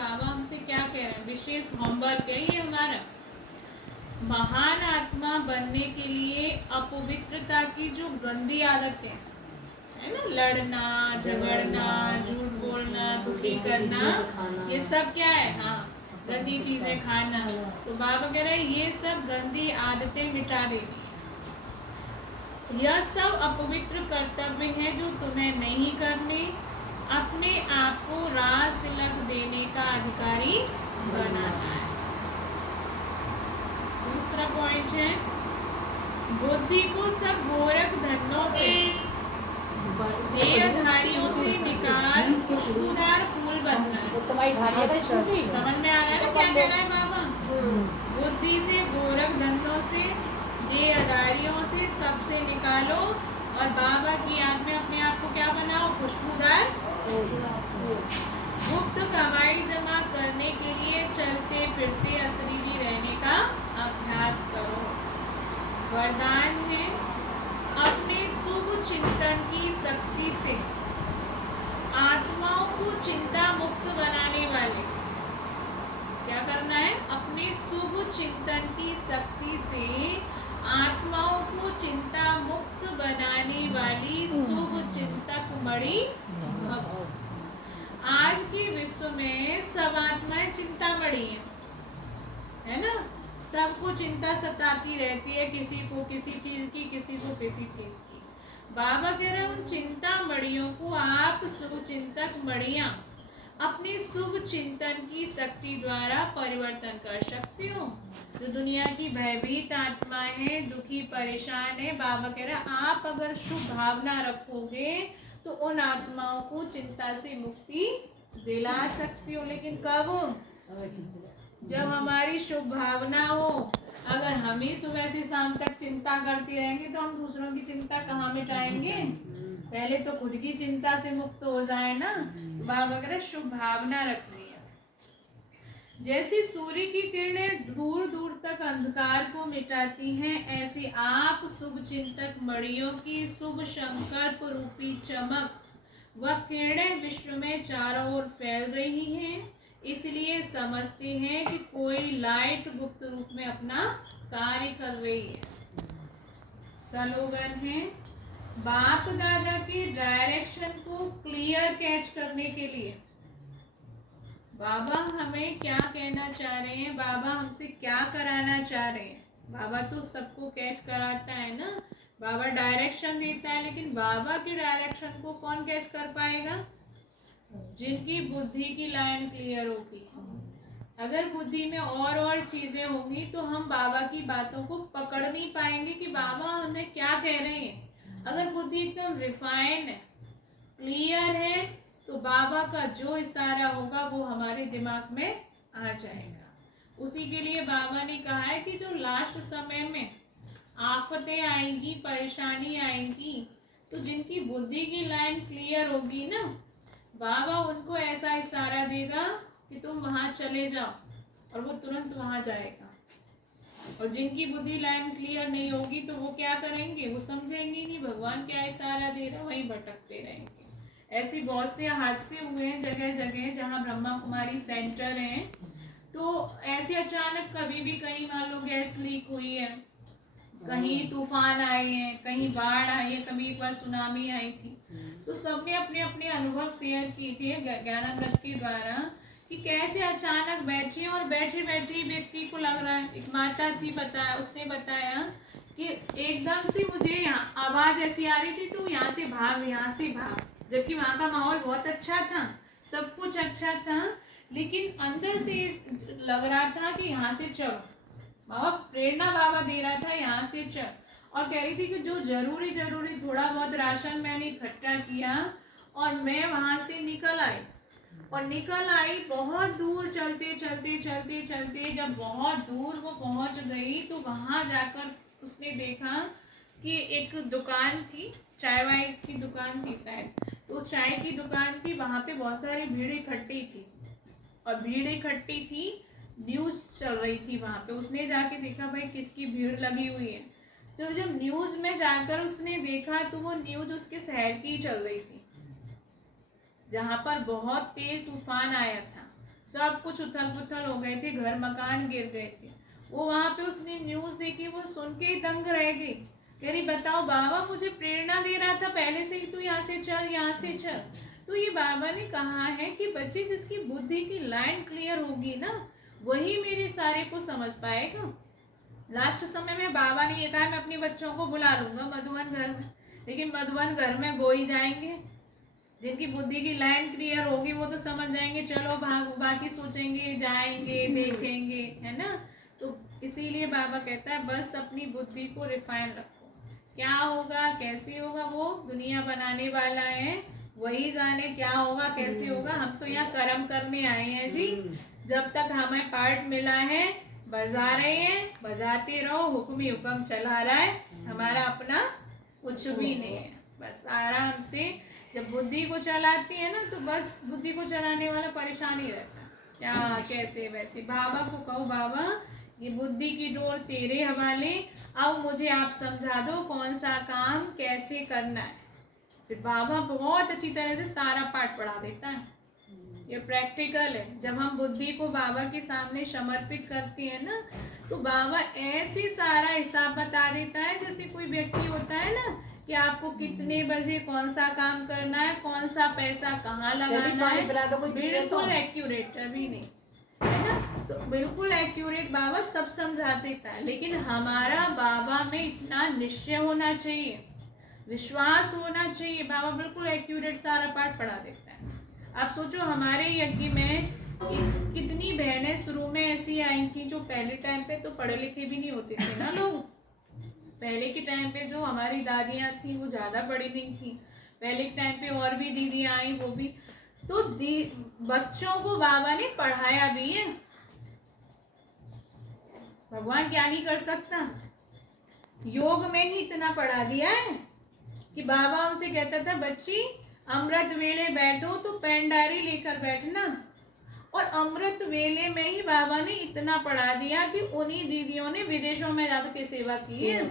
बाबा हमसे क्या कह रहे हैं, विशेष होमवर्क है ये हमारा। महान आत्मा बनने के लिए अपवित्रता की जो गंदी आदत है ना, लड़ना, झगड़ना, झूठ बोलना, दुखी करना, ये सब क्या है, हाँ, गंदी चीजें खाना। तो बाबा कह रहे हैं ये सब गंदी आदतें मिटा देगी। यह सब अपवित्र कर्तव्य है जो तुम्हें नहीं करने, अपने आप को राज तिलक देने का अधिकारी बनाना है। दूसरा पॉइंट है, बुद्धि को सब गोरख धनों से, देहधारियों से निकाल खुशबूदार फूल बनना है। समझ में आ रहा है ना क्या कह रहा है बाबा? बुद्धि से, गोरख धनों से, देहधारियों से, सबसे निकालो और बाबा की याद में अपने आप को क्या बनाओ, खुशबूदार। गुप्त कमाई जमा करने के लिए चलते फिरते अशरीरी रहने का अभ्यास करो। वरदान है, अपने शुभ चिंतन की शक्ति से आत्माओं को चिंता मुक्त बनाने वाले, क्या करना है, अपने शुभ चिंतन की शक्ति से आत्माओं को चिंता मुक्त बनाने वाली शुभ चिंतक मणि भव। आज के विश्व में सब आत्माएं चिंतामणि है ना, सबको चिंता सताती रहती है, किसी को किसी चीज की, किसी को किसी चीज की। बाबा कह रहे हैं उन चिंता मणियों को आप शुभ चिंतक मणियां अपने शुभ चिंतन की शक्ति द्वारा परिवर्तन कर सकते हो। जो दुनिया की भयभीत आत्माएं हैं, दुखी परेशान है, बाबा कह रहे हैं आप अगर शुभ भावना रखोगे तो उन आत्माओं को चिंता से मुक्ति दिला सकती हो। लेकिन कब? जब हमारी शुभ भावना हो। अगर हम ही सुबह से शाम तक चिंता करते रहेंगे तो हम दूसरों की चिंता कहाँ मिटाएंगे? पहले तो खुद की चिंता से मुक्त हो जाए ना। बाबा कह रहे शुभ भावना रखनी है। जैसे सूर्य की किरणें दूर दूर तक अंधकार को मिटाती हैं, ऐसे आप शुभ चिंतक मणियों की शुभ संकल्प रूपी चमक व किरणें विश्व में चारों ओर फैल रही हैं। इसलिए समझते हैं कि कोई लाइट गुप्त रूप में अपना कार्य कर रही है। स्लोगन है, बाप दादा के डायरेक्शन को क्लियर कैच करने के लिए बाबा हमें क्या कहना चाह रहे हैं, बाबा हमसे क्या कराना चाह रहे हैं। बाबा तो सबको कैच कराता है ना, बाबा डायरेक्शन देता है, लेकिन बाबा के डायरेक्शन को कौन कैच कर पाएगा? जिनकी बुद्धि की लाइन क्लियर होगी। अगर बुद्धि में और चीजें होंगी तो हम बाबा की बातों को पकड़ नहीं पाएंगे कि बाबा हमें क्या कह रहे हैं। अगर बुद्धि एकदम रिफाइन है, क्लियर है, तो बाबा का जो इशारा होगा वो हमारे दिमाग में आ जाएगा। उसी के लिए बाबा ने कहा है कि जो लास्ट समय में आफतें आएंगी, परेशानी आएंगी, तो जिनकी बुद्धि की लाइन क्लियर होगी ना, बाबा उनको ऐसा इशारा देगा कि तुम वहां चले जाओ, और वो तुरंत वहां जाएगा। और जिनकी बुद्धि लाइन क्लियर नहीं होगी तो वो क्या करेंगे? वो समझेंगे नहीं भगवान क्या इशारा दे रहा, वहीं भटकते रहेंगे। ऐसी बहुत से हादसे हुए हैं जगह जगह जहाँ ब्रह्मा कुमारी सेंटर हैं। तो ऐसे अचानक कभी भी कहीं मान लो गैस लीक हुई है, कहीं तूफान आए हैं, कहीं बाढ़ आई है, कभी एक बार सुनामी आई थी। तो सबने अपने अपने अनुभव शेयर किए थे ज्ञानामृत के द्वारा कि कैसे अचानक बैठे और बैठे बैठे व्यक्ति को लग रहा है। एक माता थी, उसने बताया कि एकदम से मुझे यहाँ आवाज ऐसी आ रही थी, तो यहाँ से भाग, यहाँ से भाग। जबकि वहाँ का माहौल बहुत अच्छा था, सब कुछ अच्छा था, लेकिन अंदर से लग रहा था कि यहाँ से चलो। बाबा प्रेरणा बाबा दे रहा था यहाँ से चल, और कह रही थी कि जो जरूरी थोड़ा बहुत राशन मैंने इकट्ठा किया और मैं वहां से निकल आई। बहुत दूर चलते जब बहुत दूर वो पहुंच गई तो वहां जाकर उसने देखा कि एक दुकान थी, चाय वाय की दुकान थी शायद। तो चाय की दुकान थी, वहां पे बहुत सारी भीड़ इकट्ठी थी, और भीड़ इकट्ठी थी, न्यूज चल रही थी वहां पे। उसने जाके देखा भाई किसकी भीड़ लगी हुई है। तो जब न्यूज में जाकर उसने देखा तो वो न्यूज उसके शहर की चल रही थी, जहां पर बहुत तेज तूफान आया था। सब कुछ उथल पुथल हो गए थे, घर मकान गिर गए थे। वो वहां पे उसने न्यूज देखी, वो सुन के ही दंग रह गई। कह रही बताओ बाबा मुझे प्रेरणा दे रहा था पहले से ही, तू यहाँ से चल यहाँ से चल। तो ये बाबा ने कहा है कि बच्चे जिसकी बुद्धि की लाइन क्लियर होगी ना, वही मेरे सारे को समझ पाएगा। लास्ट समय में बाबा ने ये कहा मैं अपने बच्चों को बुला लूंगा मधुबन घर में, लेकिन मधुबन घर में वो ही जाएंगे जिनकी बुद्धि की लाइन क्लियर होगी, वो तो समझ जाएंगे चलो भाग, बाकी सोचेंगे जाएंगे देखेंगे, है ना। तो इसीलिए बाबा कहता है बस अपनी बुद्धि को रिफाइन रखो। क्या होगा कैसे होगा वो दुनिया बनाने वाला है, वही जाने क्या होगा कैसे होगा। हम तो यहाँ कर्म करने आए हैं जी। जब तक हमें पार्ट मिला है बजा रहे हैं, बजाते रहो, हुक्म ही हुक्म चला रहा है, हमारा अपना कुछ भी नहीं है। बस आराम से जब बुद्धि को चलाती है ना, तो बस बुद्धि को चलाने वाला परेशान ही रहता है, क्या कैसे वैसे। बाबा को कहो बाबा ये बुद्धि की डोर तेरे हवाले, अब मुझे आप समझा दो कौन सा काम कैसे करना है। फिर बाबा बहुत अच्छी तरह से सारा पाठ पढ़ा देता है। ये प्रैक्टिकल है। जब हम बुद्धि को बाबा के सामने समर्पित करते हैं ना, तो बाबा ऐसे सारा हिसाब बता देता है जैसे कोई व्यक्ति होता है ना कि आपको कितने बजे कौन सा काम करना है, कौन सा पैसा कहाँ लगाना है, बिल्कुल एक्यूरेट। अभी नहीं है ना, तो बिल्कुल एक्यूरेट बाबा सब समझा देता है। लेकिन हमारा बाबा में इतना निश्चय होना चाहिए, विश्वास होना चाहिए, बाबा बिल्कुल एक्यूरेट सारा पाठ पढ़ा देता है। आप सोचो हमारे यज्ञ में कितनी बहनें शुरू में ऐसी आई थी जो पहले टाइम पे तो पढ़े लिखे भी नहीं होते थे ना लोग। पहले के टाइम पे जो हमारी दादियाँ थी वो ज़्यादा पढ़ी नहीं थी, पहले के टाइम पे और भी दीदियाँ आई वो भी। तो बच्चों को बाबा ने पढ़ाया भी है। भगवान क्या नहीं कर सकता, योग में ही इतना पढ़ा दिया है कि बाबा उनसे कहता था बच्ची अमृत वेले बैठो तो पेंडारी लेकर बैठना। और अमृत वेले में ही बाबा ने इतना पढ़ा दिया कि उन्हीं दीदियों ने विदेशों में जाकर के सेवा की है।